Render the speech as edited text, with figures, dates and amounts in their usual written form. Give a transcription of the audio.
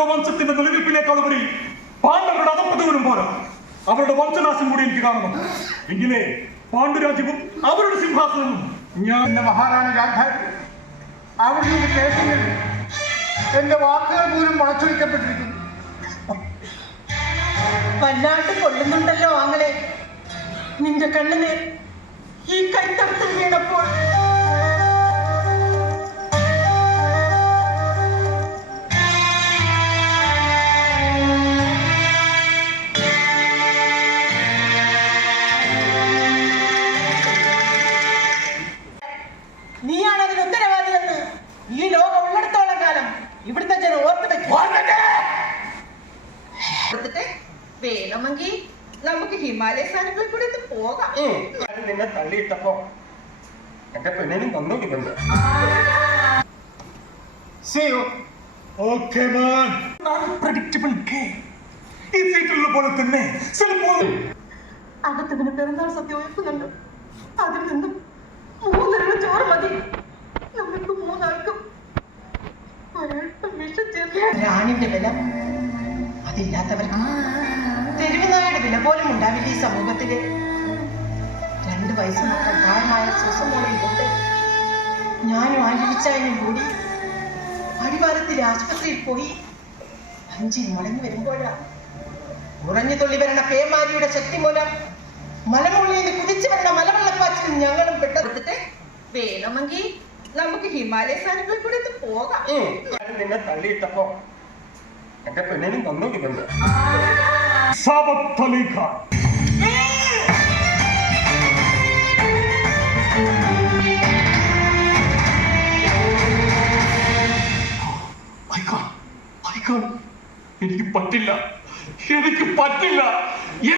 കൗരവ വംശത്തിന്റെ നിലനിൽപ്പിനേക്കാളുപരി പാണ്ഡവരുടെ അധപ്പതനും പോരാ, അവരുടെ വംശനാശം കൂടി എനിക്ക് കാണണം. എങ്കിലേ പാണ്ഡുരാജ്യവും അവരുടെ സിംഹാസനവും ഞാൻ എന്റെ മഹാറാണി ഗാന്ധാരി, അവരുടെ കേസുകളിൽ എന്റെ വാക്കുകൾ പോലും വളച്ചൊടിക്കപ്പെട്ടിരിക്കുന്നു. വല്ലാണ്ട് കൊള്ളുന്നുണ്ടല്ലോ ആങ്ങളെ നിന്റെ കണ്ണിന് ഈ കൈത്തടത്തിൽ വീണപ്പോൾ. നീയാണ് അതിന് ഉത്തരവാദിയെന്ന് ഈ ലോകം ഉള്ളിടത്തോളം കാലം ഇവിടുത്തെ ജനം ഓർത്ത് വെക്കും. വേണമെങ്കിൽ നമുക്ക് ഹിമാലയ സാനുക്കളിൽ കൂടെ പോകാം. നിന്നെ തള്ളിയിട്ടപ്പോ എന്റെ പെണ്ണിനും തന്നോടിക്കണ്ട്. പോലെ തന്നെ അകത്തതിന് പെരുന്നാൾ സദ്യ ഒരുക്കുന്നുണ്ട്. അതിൽ നിന്നും 3 രൂപ ചോറ് മതി നമുക്ക് 3 ആൾക്കും. റാണിന്റെ വില അതില്ലാത്തവർക്ക് തെരുവുനായുടെ വില പോലും ഉണ്ടാവില്ല ഈ സമൂഹത്തില്. 2 വയസ്സ് മാത്രം പ്രായമായ സുസമോളയും കൊണ്ട് ഞാനും ആലിച്ചായനും കൂടി അടിവാരത്തിൽ ആശുപത്രിയിൽ പോയി 5 മടങ്ങി വരുമ്പോഴാണ് ഉറഞ്ഞു തുള്ളി വരണ പേമാരിയുടെ ശക്തി മൂലം മലമുള്ളിൽ നിന്ന് കുതിച്ചു വരണ മലവെള്ളപ്പാച്ചിൽ ഞങ്ങളും പെട്ടെടുത്തിട്ട് വേണമെങ്കിൽ നമുക്ക് ഹിമാലയ സാനുക്കളിൽ കൂടെ പോകാം. നിന്നെ തള്ളിയിട്ടപ്പോ എന്റെ പെണ്ണിനും തന്നോടിക്കണ്ട്. എനിക്ക് പറ്റില്ല.